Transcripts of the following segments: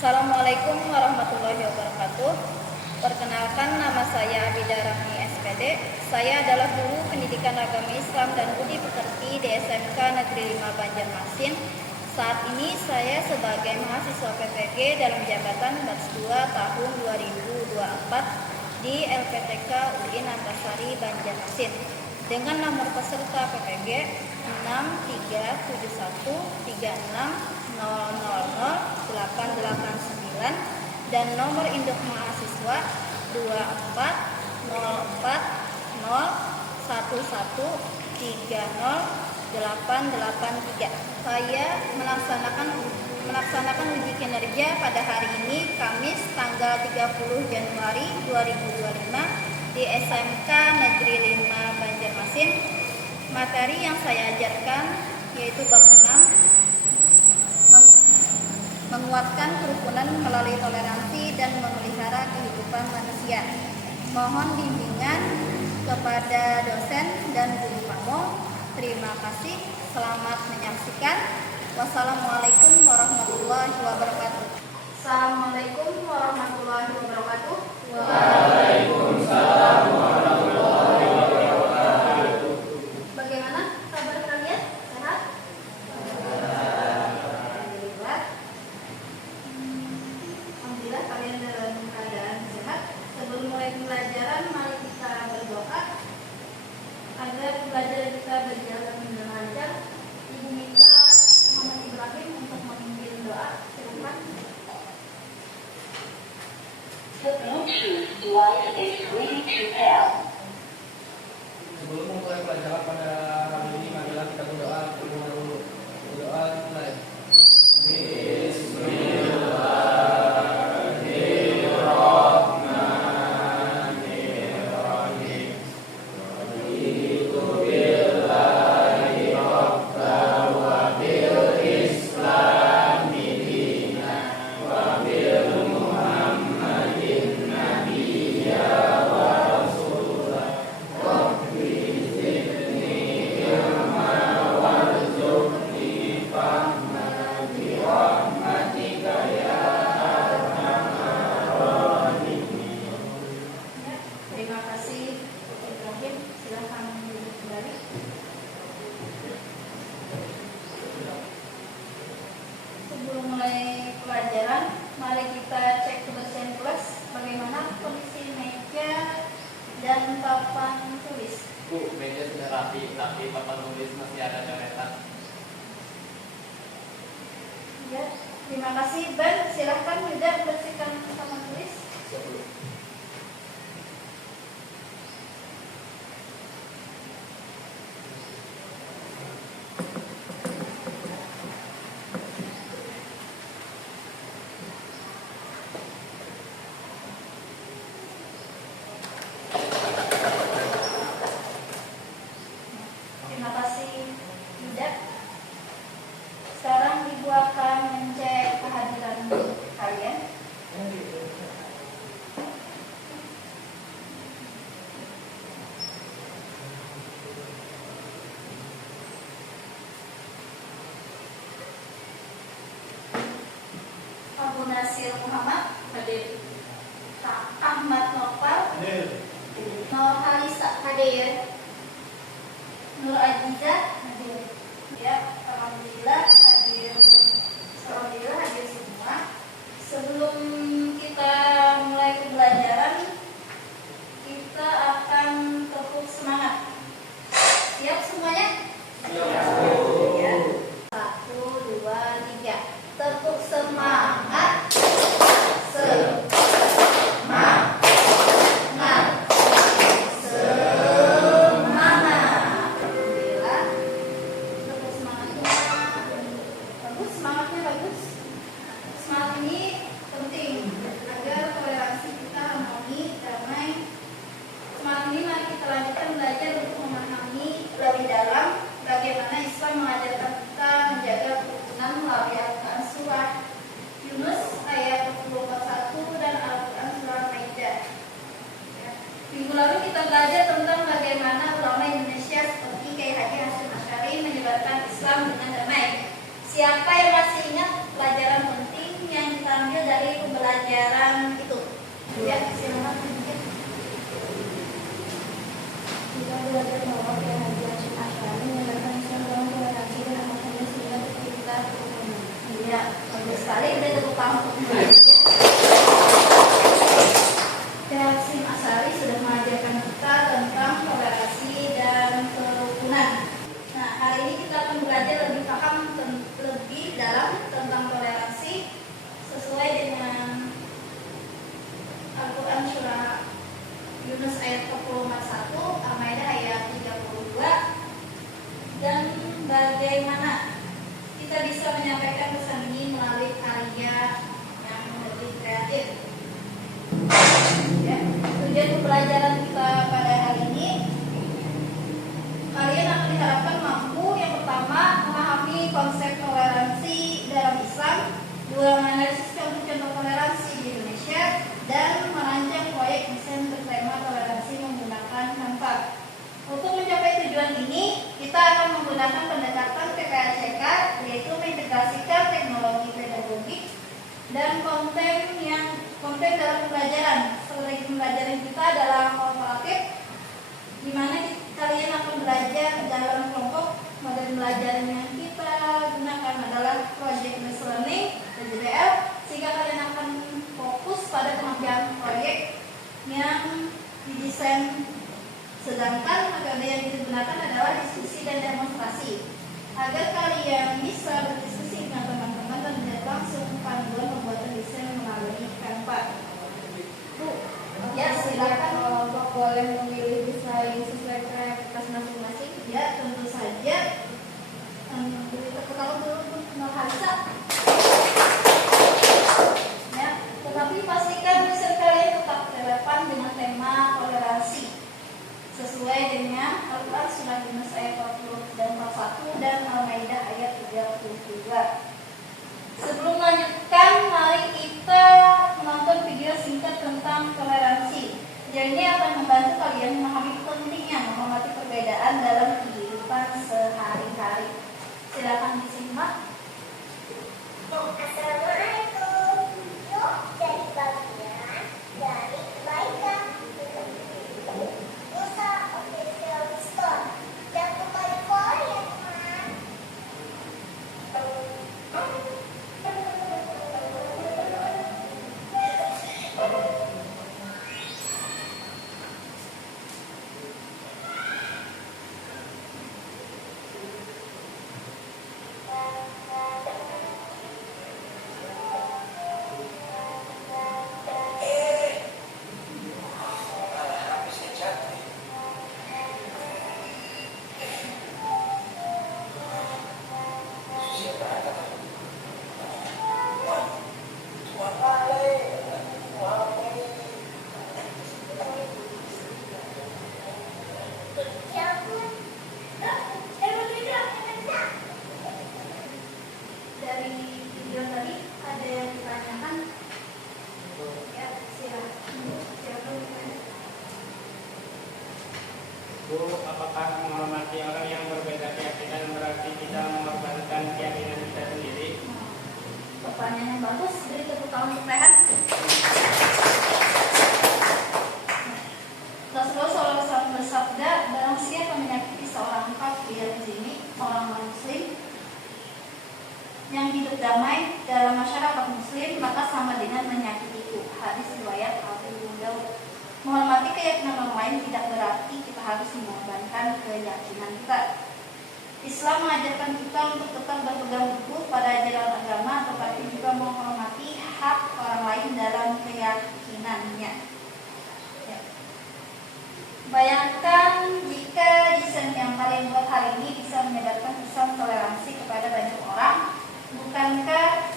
Assalamualaikum warahmatullahi wabarakatuh. Perkenalkan, nama saya Abida Rahmi SPD. Saya adalah guru pendidikan agama Islam dan budi pekerti di SMK Negeri 5 Banjarmasin. Saat ini saya sebagai mahasiswa PPG dalam jabatan Batch 2 tahun 2024 di LPTK UIN Antasari Banjarmasin dengan nomor peserta PPG 6371360000889 dan nomor induk mahasiswa 24011303883. Saya melaksanakan uji kinerja pada hari ini Kamis tanggal 30 Januari 2025 di SMK Negeri 5 Banjarmasin. Materi yang saya ajarkan yaitu bab 6, menguatkan kerukunan melalui toleransi dan memelihara kehidupan manusia. Mohon bimbingan kepada dosen dan guru kamu. Terima kasih. Selamat menyaksikan. Wassalamualaikum warahmatullahi wabarakatuh. Assalamualaikum warahmatullahi wabarakatuh. Waalaikumsalam warahmatullahi wabarakatuh. Bagaimana kabar kalian? Sehat? Alhamdulillah. Alhamdulillah kalian dalam keadaan sehat. Sebelum mulai pembelajaran, mari kita berdoa agar pembelajaran kita berjalan dengan lancar. Ibu minta Muhammad Ibrahim untuk memimpin doa. Silakan. The Bluetooth device is ready to pair. Sebelum memulai pelajaran pada hari ini, marilah kita berdoa terlebih dahulu. Berdoa mulai. Bismillahirrahmanirrahim. Raditu billahi rabban wa bil islami dinan wa bil muhammadin nabiyya wa rasulah. Rabbi zidni ilma warzuqni fahma bi rahmatika ya arhamar rahimin. Terima kasih Ibrahim. Silakan duduk kembali. Sebelum mulai pelajaran, mari kita cek kebersihan kelas. Bagaimana kondisi meja dan papan tulis? Bu, meja sudah rapi, tapi papan tulis masih ada coretan. Ya, terima kasih. Ben, silakan juga bersihkan papan tulis. Terima kasih, Yuda. Sekarang Ibu akan mencek kehadiran kalian. Abu Nasir Muhammad hadir. Ahmad Nopal, Nur Halisa hadir. Nur Aziza hadir. Ya, alhamdulillah hadir. Alhamdulillah hadir semua. Sebelum kita mulai pembelajaran, kita akan tepuk semangat. Siap semuanya? Ya. 1, 2, 3. Tepuk semangat. Semangat. Alhamdulillah. Tepuk semangatnya bagus, semangatnya bagus. Semangat ini penting agar toleransi kita harmoni, damai. Semangat ini mari kita lanjutkan belajar untuk memahami lebih dalam bagaimana Islam mengajarkan kita menjaga kerukunan melalui Al-Quran surah Yunus ayat 21 dan Al-Quran surah Maidah. Ya. Minggu lalu kita belajar tentang bagaimana ulama Indonesia seperti Kiai Haji Hasyim Asy'ari menyebarkan Islam dengan damai. Siapa yang masih ingat pelajaran penting yang kita ambil dari pembelajaran itu. Ya, silakan. Kita belajar bahwa Haji Hashim Asy'ari menyatakan Islam dalam toleransi dan amal saja sehingga kita berkembang. Iya, bagus sekali. Udah tepuk tangan untuk ya. Hashim Asy'ari sudah mengajarkan kita tentang toleransi dan kerukunan. Nah, hari ini kita akan belajar lebih paham lebih dalam tentang toleransi sesuai dengan Al-Quran surah Yunus ayat 41, Al-Maidah ayat 32, dan bagaimana kita bisa menyampaikan pesan ini melalui karya yang lebih kreatif. Ya, tujuan pembelajaran kita pada hari ini, kalian akan diharapkan mampu yang pertama memahami konsep toleransi dalam Islam, dua menganalisis contoh-contoh toleransi di Indonesia, dan merancang proyek desain bertema toleransi menggunakan Canva. Untuk mencapai tujuan ini, kita akan menggunakan pendekatan PPACK, yaitu mengintegrasikan teknologi pedagogik dan konten dalam pembelajaran. Strategi pembelajaran kita adalah kooperatif, di mana kalian akan belajar dalam kelompok. Model pembelajaran yang kita gunakan adalah Project Based Learning (PBL), sehingga kalian akan fokus pada pengerjaan proyek yang didesain. Sedangkan metode yang digunakan adalah diskusi dan demonstrasi, agar kalian bisa berdiskusi dengan teman-teman dan melihat langsung panduan pembuatan desain melalui Canva. Ya, silakan. Kelompok boleh memilih desain sesuai kreativitas masing-masing. Ya, tentu saja. Beri tepuk tangan dulu untuk Nurhalisa. Ya, tetapi pastikan desain kalian tetap relevan dengan tema toleransi, sesuai dengan Al-Quran surah Yunus ayat 41 dan Al-Maidah ayat 32. Sebelum melanjutkan, mari kita menonton video singkat tentang toleransi. Video ini akan membantu kalian memahami pentingnya menghormati perbedaan dalam kehidupan sehari-hari. Silakan disimak. Assalamualaikum. Yuk jadi bagian dari kebaikan. Musa Official Store. Jangan lupa di follow ya teman. Dari video tadi ada yang ditanyakan? Ya, silakan. Silakan bertanya. Bu, apakah menghormati orang yang berbeda keyakinan berarti kita mengorbankan keyakinan kita sendiri? Pertanyaan yang bagus. Beri tepuk tangan untuk Rehan. Rasulullah SAW bersabda, barang siapa menyakiti seorang kafir di sini, orang muslim yang hidup damai dalam masyarakat muslim, maka sama dengan menyakitiku. Hadis riwayat Abu Daud. Menghormati keyakinan orang lain tidak berarti kita harus mengorbankan keyakinan kita. Islam mengajarkan kita untuk tetap berpegang teguh pada ajaran agama, tetapi juga menghormati hak orang lain dalam keyakinannya. Ya. Bayangkan jika desain yang kalian buat hari ini bisa menyebarkan pesan toleransi kepada banyak orang. Bukankah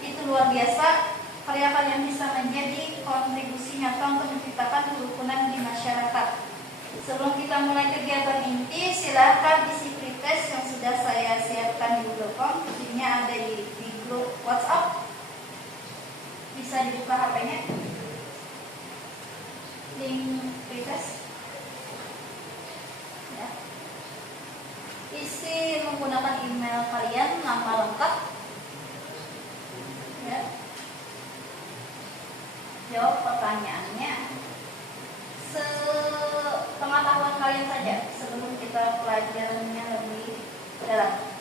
itu luar biasa? Karya kalian bisa menjadi kontribusi nyata untuk menciptakan kerukunan di masyarakat. Sebelum kita mulai kegiatan inti, silakan isi pretest yang sudah saya siapkan di Google Form. Ini ada di grup WhatsApp. Bisa dibuka HP-nya. Link pretest. Ya. Isi menggunakan email kalian, nama lengkap. Ya. jawab pertanyaannya sepengetahuan kalian saja sebelum kita pelajarannya lebih dalam.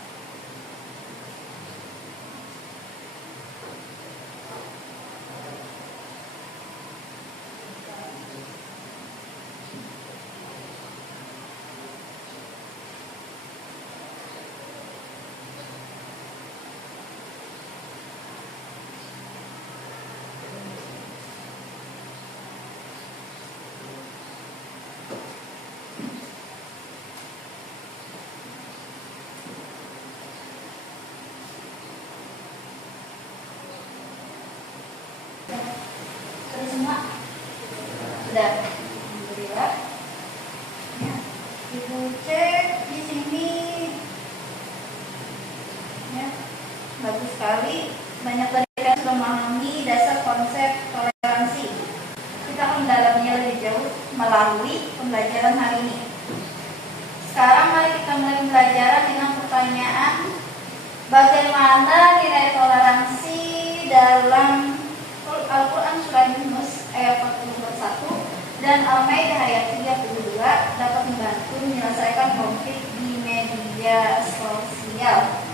Sudah semua? Sudah. Alhamdulillah. Ya. Ibu cek di sini. Ya. Bagus sekali. Banyak dari kalian sudah memahami dasar konsep toleransi. Kita akan mendalaminya lebih jauh melalui pembelajaran hari ini. Sekarang mari kita mulai pembelajaran dengan pertanyaan bagaimana nilai toleransi dalam Al-Quran Surah Yunus ayat 41 dan Al-Maidah ayat 32 dapat membantu menyelesaikan konflik di media sosial.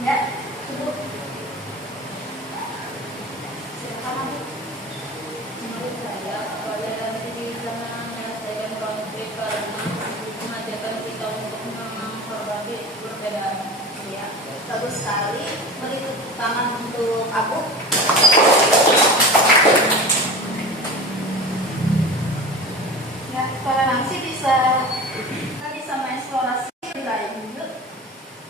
Ya, duduk. Silakan. Menurut saya, toleransi bisa menyelesaikan konflik karena mengajarkan kita untuk menghormati perbedaan. Ya, bagus sekali. Beri tepuk tangan untuk aku. Ya, toleransi bisa mengeksplorasi lebih lanjut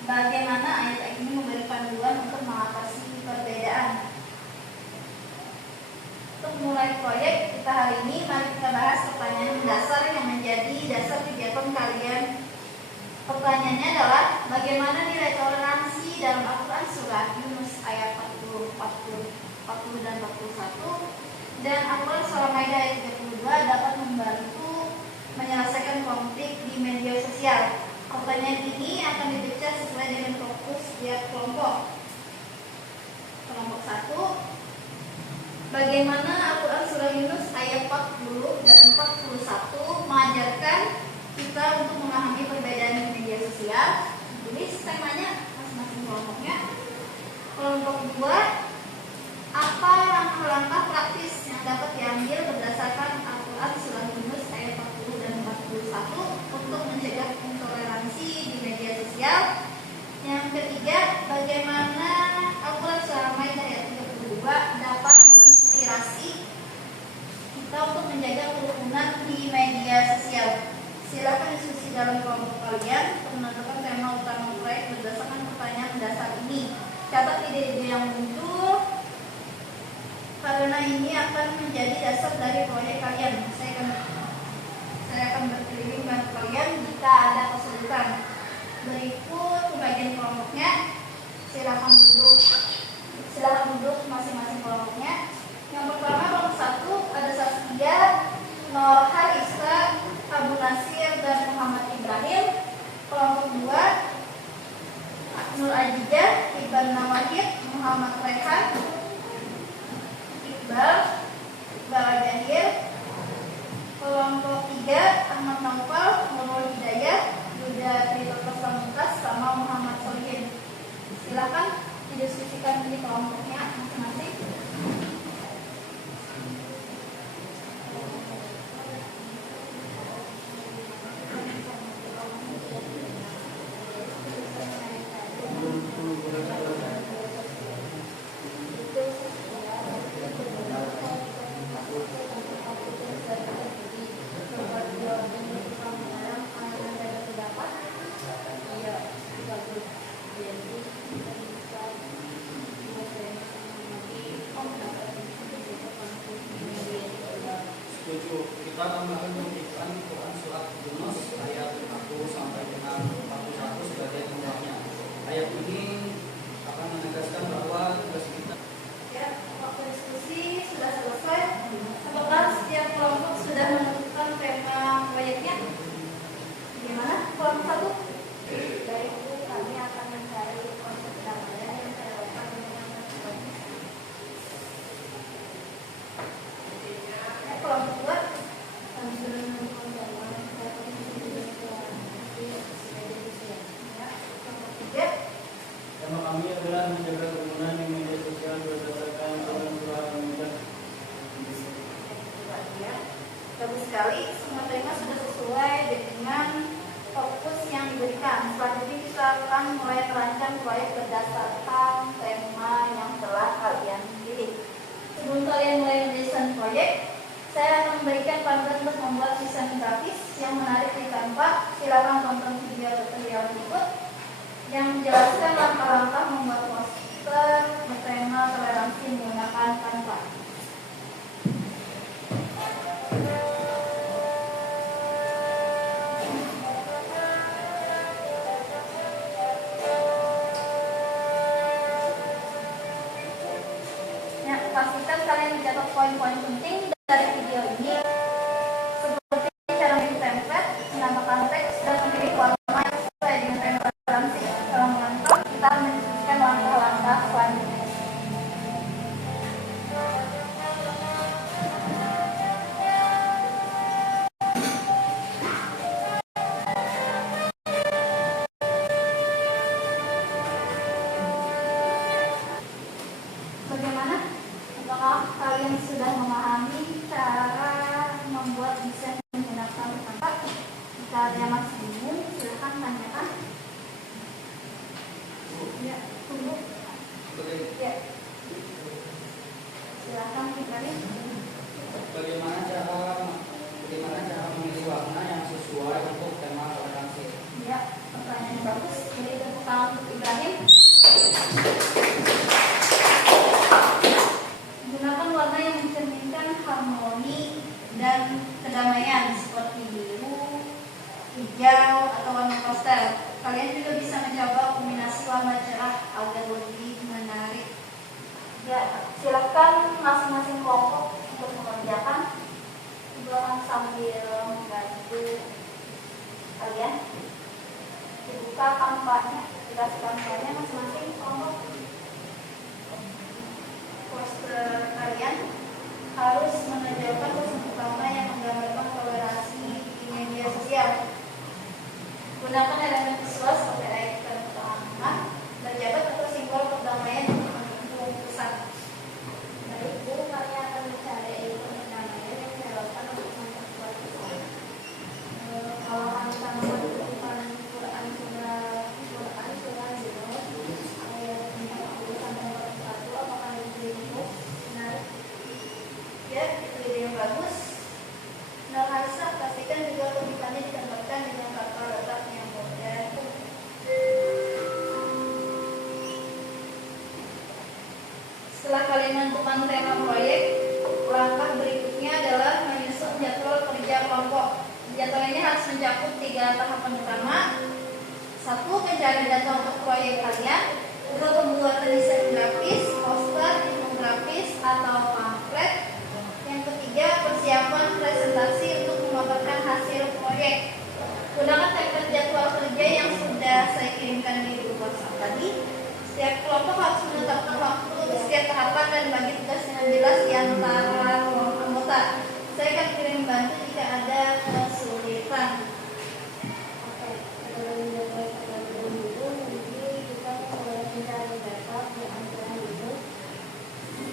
bagaimana ayat ini memberi panduan untuk mengatasi perbedaan. Untuk mulai proyek kita hari ini, mari kita bahas pertanyaan dasar yang menjadi dasar kegiatan kalian. Pertanyaannya adalah bagaimana nilai toleransi dalam Al-Quran Surah Yunus ayat 40 dan 41 dan Al-Quran Surah Maidah ayat 32 dapat membantu menyelesaikan konflik di media sosial. Pertanyaan ini akan dipecah sesuai dengan fokus setiap kelompok. Kelompok 1, bagaimana Al-Quran Surah Yunus ayat 40 dan 41 mengajarkan kita untuk memahami perbedaan di media sosial. Tulis temanya masing-masing kelompoknya. Kelompok 2, apa langkah-langkah praktis yang dapat diambil berdasarkan Al-Quran Surah Yunus ayat 40 dan 41 untuk mencegah intoleransi di media sosial. Yang ketiga, bagaimana Al-Quran Surah Maidah ayat 32 dapat menginspirasi kita untuk menjaga kerukunan di media sosial. Silakan diskusi dalam kelompok kalian untuk menentukan tema utama proyek berdasarkan pertanyaan dasar ini. Catat ide-ide yang muncul karena ini akan menjadi dasar dari proyek kalian. Saya akan berkeliling dengan kalian jika ada kesulitan. Berikut pembagian kelompoknya. Silakan duduk masing-masing kelompoknya. Yang pertama kelompok 1 ada Saskia, Nur Harisa, Abu Nasir dan Muhammad Ibrahim. Kelompok 2 Nur Ajijah, Ibn Nawahid, Muhammad Rehan, Iqbal Jahir. Kelompok 3 Ahmad Naufal, Nurul Hidayah, Yuda Tritoto Samutas sama Muhammad Solihin. Silakan didiskusikan di kelompoknya masing-masing. Kita akan melakukan pemeriksaan Quran Surat Yunus ayat 40 sampai dengan 41 sebagai pembuatnya. Ayat ini akan menegaskan bahwa tugas kita. Ya, waktu diskusi sudah selesai. Apakah setiap kelompok sudah menentukan tema proyeknya? Bagaimana? Kelompok 1? Dari itu kami akan mencari konsep gambaran yang relevan dengan sekali semua tema sudah sesuai dengan fokus yang diberikan. Selanjutnya kita akan mulai merancang proyek berdasarkan tema yang telah kalian pilih. Sebelum kalian mulai mendesain proyek, saya akan memberikan panduan untuk membuat desain grafis yang menarik di Canva. Silakan tonton video tutorial berikut yang menjelaskan langkah-langkah membuat poster bertema toleransi menggunakan Canva. Pastikan kalian mencatat poin-poin penting dari video ini, seperti cara memilih template, menambahkan teks, dan memilih warna yang sesuai dengan tema toleransi. Dalam menonton, kita menunjukkan langkah-langkah selanjutnya. Bagaimana? Apakah kalian sudah memahami cara membuat desain menggunakan Canva? Jika ada yang masih bingung, silahkan tanyakan. Ya, tunggu. Ya. Silahkan diberi. Bagaimana cara memilih warna yang sesuai untuk tema toleransi? Ya, pertanyaan yang bagus. Jadi tepuk tangan untuk Ibrahim. Gunakan warna yang mencerminkan harmoni dan kedamaian seperti biru, hijau, atau warna pastel. Kalian juga bisa mencoba kombinasi warna cerah agar lebih menarik. Ya, silakan masing-masing kelompok untuk mengerjakan. Ibu akan sambil membantu kalian. Dibuka Canva-nya, tugas Canva-nya masing-masing kelompok. Poster kalian harus menonjolkan pesan utama yang menggambarkan toleransi di media sosial. Gunakan elemen visual seperti icon utama, pejabat atau simbol perdamaian untuk mendukung pesan. Baik, Bu, kalian akan mencari icon perdamaian yang relevan untuk memperkuat pesan. Kalau kalian membuat Quran surah Yunus ayat 40 sampai 41, apakah itu menarik? Ya, itu ide yang bagus. Nah, Harisa, pastikan juga kutipannya ditambahkan dengan kata letak yang mudah. Setelah kalian menentukan tema proyek, langkah berikutnya adalah menyusun jadwal kerja kelompok. Jadwal ini harus mencakup 3 tahapan utama. 1. Pencarian data untuk proyek kalian. 2. Pembuatan desain grafis, poster, infografis, atau pamflet. Yang ketiga, persiapan presentasi untuk memaparkan hasil proyek. Gunakan template jadwal kerja yang sudah saya kirimkan di grup WhatsApp tadi. Setiap kelompok harus menetapkan waktu setiap tahapan dan bagi tugas dengan jelas di antara kelompok anggota. Saya akan kirim bantu jika ada kesulitan.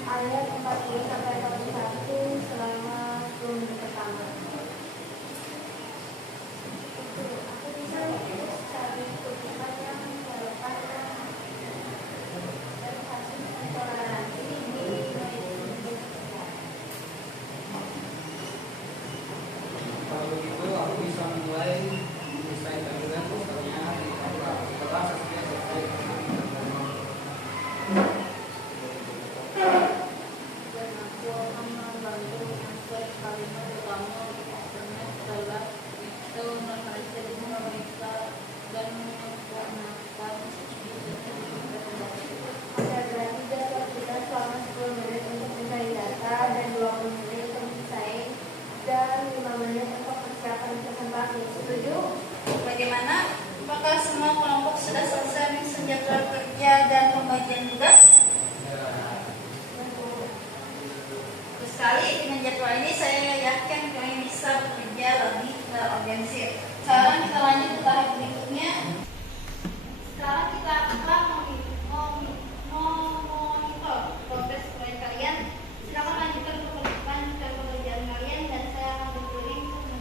Ayat 40 sampai 41 selama 10 menit pertama. Aku bisa cari kutipan yang relevan dan kasus toleransi di media sosial. Kalau begitu, aku bisa mulai mendesain tampilan posternya di Canva setelah sesinya selesai. Dan aku akan membantu membuat kalimat utama di posternya adalah itu menarik mereka dan menyempurnakan Ada berarti jadwal kita selama 10 menit untuk mencari data dan 20 menit untuk mendesain dan 5 menit untuk persiapan presentasi. Setuju? Bagaimana? Apakah semua kelompok sudah selesai menyusun jadwal kerja dan pembagian tugas? Terus sekali dengan jadwal ini saya yakin kalian bisa bekerja lebih terorganisir. Sekarang kita lanjut ke tahap berikutnya. Sekarang kita akan memonitor progres proyek kalian. Silakan lanjutkan pekerjaan kalian dan saya akan berkeliling untuk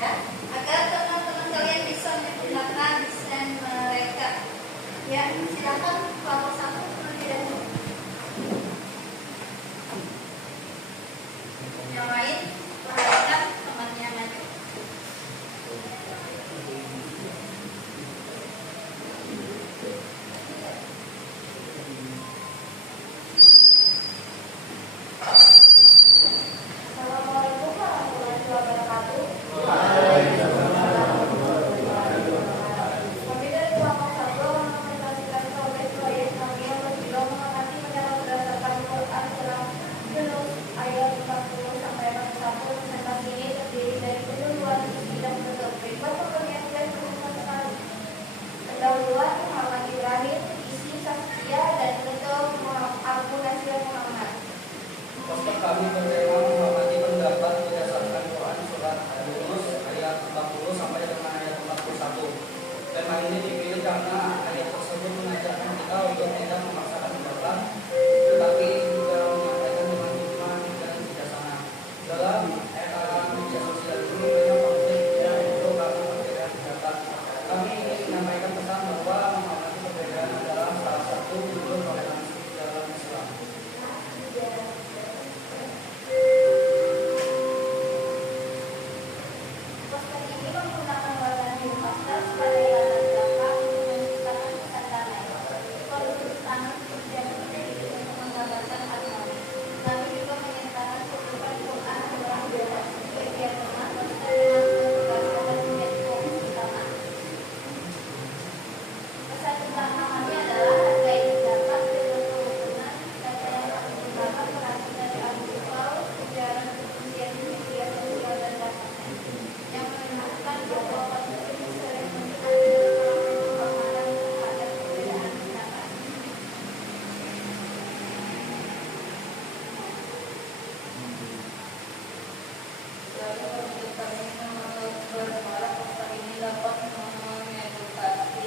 ya, agar teman-teman kalian bisa menyempurnakan desain mereka. Ya, silakan kelompok 1 terlebih dahulu. Yang lain, perhatikan temannya maju. Assalamualaikum warahmatullahi wabarakatuh. Kami dari kelompok 1 mempresentasikan proyek kami yang berjudul mengamati mendalam berdasarkan Quran surah Yunus ayat 40 sampai 41. Presentasi ini terdiri dari pendahuluan, isi dan penutup. Berikut pemberian dan penutupan. Pendahuluan Muhammad Ibrahim, isi Saskia dan penutup Abu Nasir Muhammad. Pastor kami bertema menghormati pendapat berdasarkan Quran surat Yunus ayat 40 sampai dengan ayat 41. Tema ini dipilih karena ayat tersebut mengajarkan kita untuk tidak memaksakan pendapat, tetapi juga menyampaikan dengan hikmah dan bijaksana. Dalam era media sosial ini banyak konflik yang muncul karena perbedaan pendapat. Kami ingin menyampaikan pesan bahwa menghormati perbedaan adalah salah satu bentuk toleransi dalam Islam. Poster ini menggunakan warna biru pastel pada latar belakang untuk menciptakan kesan damai. Kondisi tangan seperti yang terjadi untuk menggambarkan harmoni. Kami juga menyertakan kutipan Quran dalam durasi bagian tengah poster dengan menegaskan dan menjadi fokus utama. Pesan utama kami adalah hargai pendapat dengan kerukunan, kata yang kami gunakan berasal dari Abu Bakar, ujaran kebencian di media sosial dan dasarnya, yang menunjukkan bahwa konsep ini sering menjadi penghormatan terhadap perbedaan pendapat. Lalu untuk kami berharap poster ini dapat mengedukasi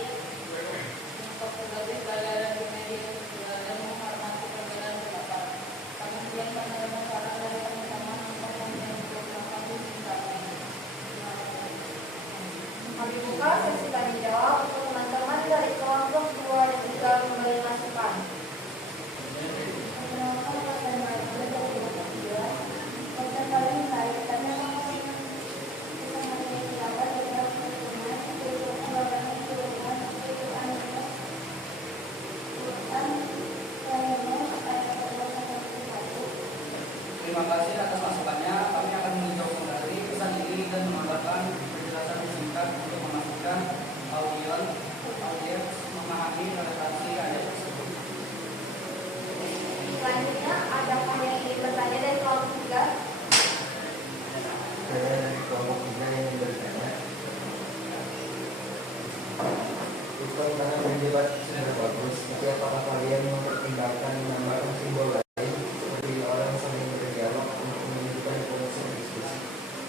untuk lebih pelajaran di media sosial dan menghormati perbedaan pendapat. Kemudian menerima saran dari teman-teman untuk menyempurnakan visi kami. Kami buka sesi tanya jawab untuk teman-teman dari kelompok 2 dan juga memberi masukan. Perkenalkan pasien Michael dari kelompok 2. Pasien paling baik karena mengatakan kesangan yang dilakukan adalah pertemuan untuk mengembangkan kerukunan untuk anak-anak Quran Yunus ayat 40 sampai 41. Terima kasih atas masukannya. Kami akan meninjau kembali pesan ini dan menambahkan penjelasan singkat untuk memastikan audiens memahami relevansi ayat tersebut. Selanjutnya, adakah yang ingin bertanya dari kelompok 3? Saya dari kelompok 3 yang bertanya. Bukan karena pendapat sudah bagus, tapi apakah kalian mempertimbangkan menambahkan simbol lain seperti orang saling berdialog untuk menunjukkan konsep diskusi?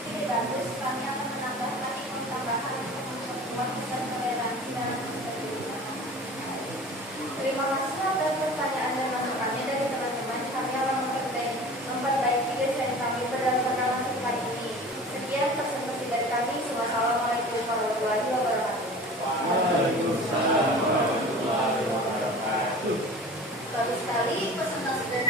Ini bagus, kami akan menambahkan ikon tambahan untuk memperkuat pesan toleransi dalam berbeda. Terima kasih atas pertanyaan dan masukannya dari teman-teman. Kami akan memperbaiki desain kami berdasarkan masukan ini. Sekian presentasi dari kami. Wassalamualaikum warahmatullahi wabarakatuh. Bagus sekali presentasi dari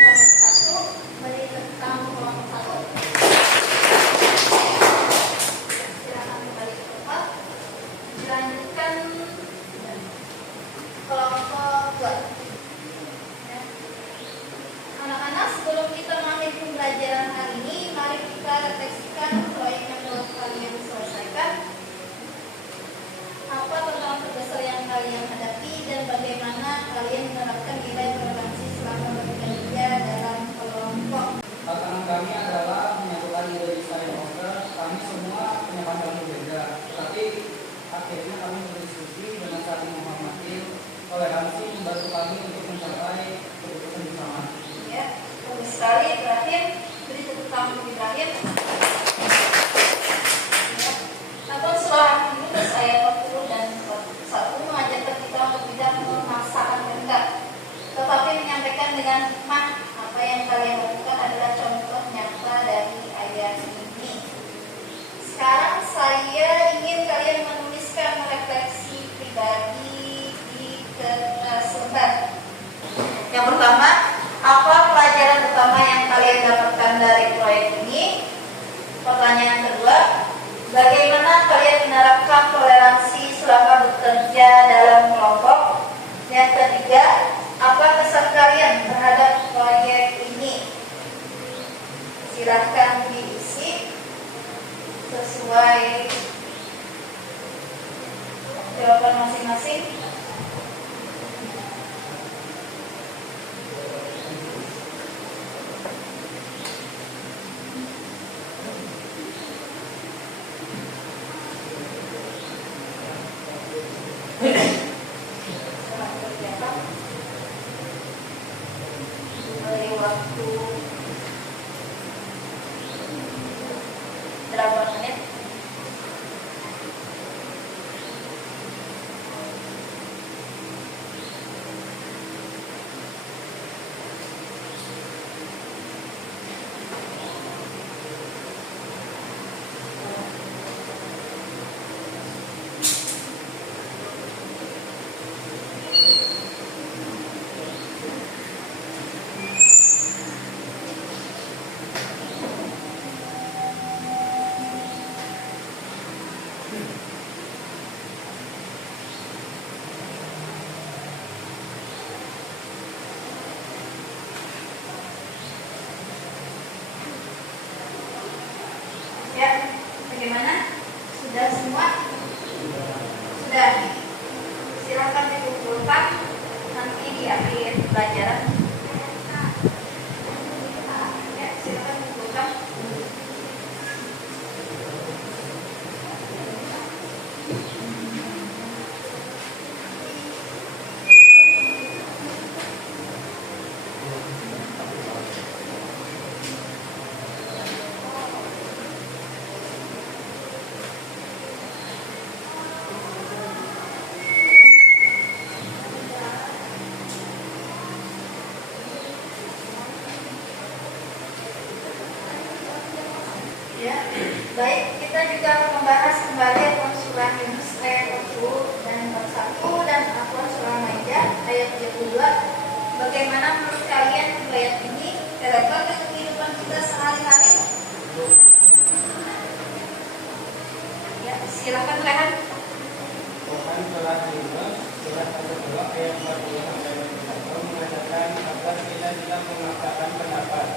menerapkan toleransi selama bekerja dalam kelompok? Yang ketiga, apa kesan kalian terhadap proyek ini? Silahkan diisi sesuai jawaban masing-masing. Beri waktu berapa menit? Ya, bagaimana? Sudah semua? Sudah. Silakan dikumpulkan nanti di akhir pelajaran. Ya, silakan dikumpulkan. Ya, baik, kita juga akan membahas kembali Al-Quran surah Yunus ayat 40 dan 41 dan Al-Quran surah Maidah ayat 32. Bagaimana menurut kalian ayat ini relevan dengan kehidupan kita sehari-hari? Ya, silakan Rehan. Quran surah Yunus surah kedua ayat 40 sampai 41 mengatakan agar kita tidak mengatakan pendapat.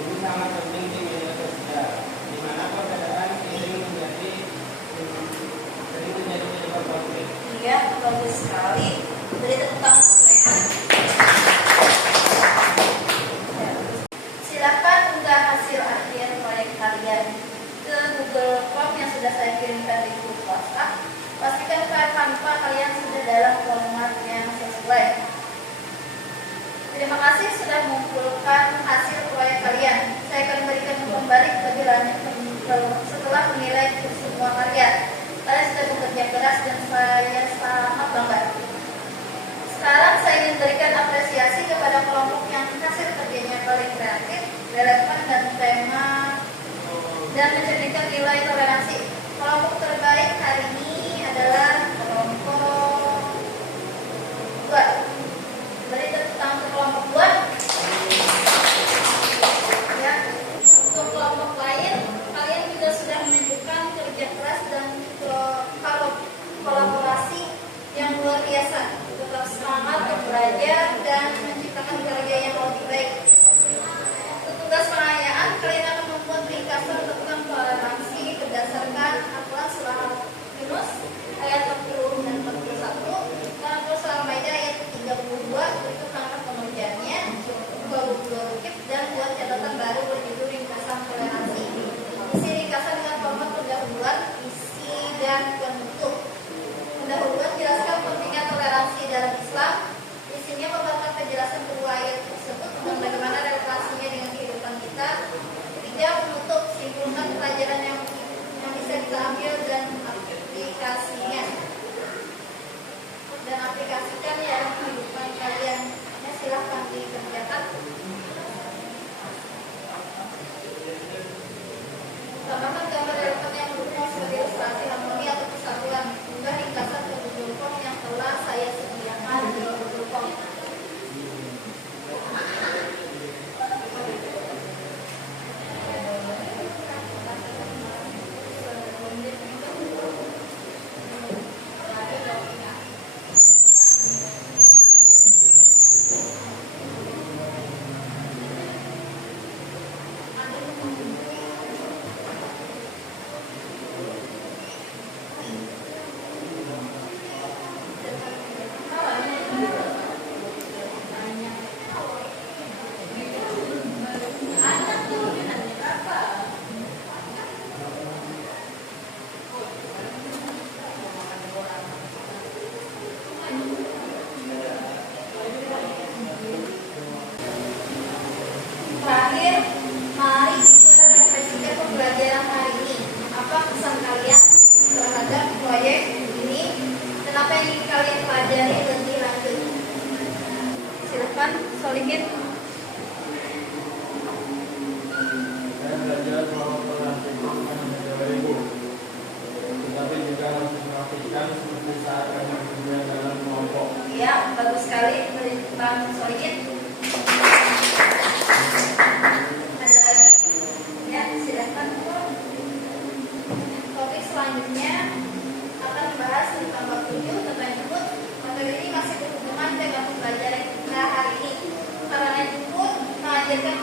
Ini sangat penting di media sosial, di mana perbedaan sering menjadi penyebab konflik. Iya, bagus sekali. Beri tepuk tangan untuk Rehan. Ya. Silakan unggah hasil akhir proyek kalian ke Google Form yang sudah saya kirimkan di grup WhatsApp. Pastikan tanpa kalian sudah dalam format yang sesuai. Terima kasih sudah mengumpulkan hasil proyek kalian. Saya akan berikan kembali lebih lanjut setelah menilai semua karya. Kalian sudah bekerja keras dan saya sangat bangga. Sekarang saya ingin berikan apresiasi kepada kelompok yang hasil kerjanya paling kreatif, relevan dan tema dan mencerminkan nilai toleransi. Kelompok terbaik hari ini adalah kelompok 2. Beri tepuk tangan untuk kelompok 2. Ya, untuk kelompok lain, kalian juga sudah menunjukkan kerja keras dan kolaborasi yang luar biasa. Tetap semangat untuk belajar dan menciptakan karya yang lebih baik. Untuk tugas pengayaan, kalian akan membuat ringkasan tentang toleransi berdasarkan Al-Quran surah Yunus ayat 40 dan 41 dan Al-Quran surah Maidah ayat 32. Berikut langkah pengerjaannya: buka buku rukib dan buat catatan baru berjudul ringkasan toleransi. Isi ringkasan dengan format pendahuluan, isi dan penutup. Pendahuluan jelaskan pentingnya toleransi dalam Islam. Isinya memberikan penjelasan kedua ayat tersebut dan bagaimana relevansinya dengan kehidupan kita. Ketiga, penutup, simpulkan pelajaran yang bisa kita ambil dan aplikasinya. Dan aplikasikan dalam kehidupan kalian. Ya, silahkan dikerjakan. Tambahkan gambar relevan yang mendukung sebagai ilustrasi harmoni atau kesatuan. Unggah ringkasan ke Google Form yang telah saya sediakan di Google Form. Bang Sohid. Ada lagi? Ya, silahkan. Topik selanjutnya akan dibahas tentang bab 7 tentang jemput. Materi ini masih berhubungan dengan pembelajaran kita hari ini. Karena jemput mengajarkan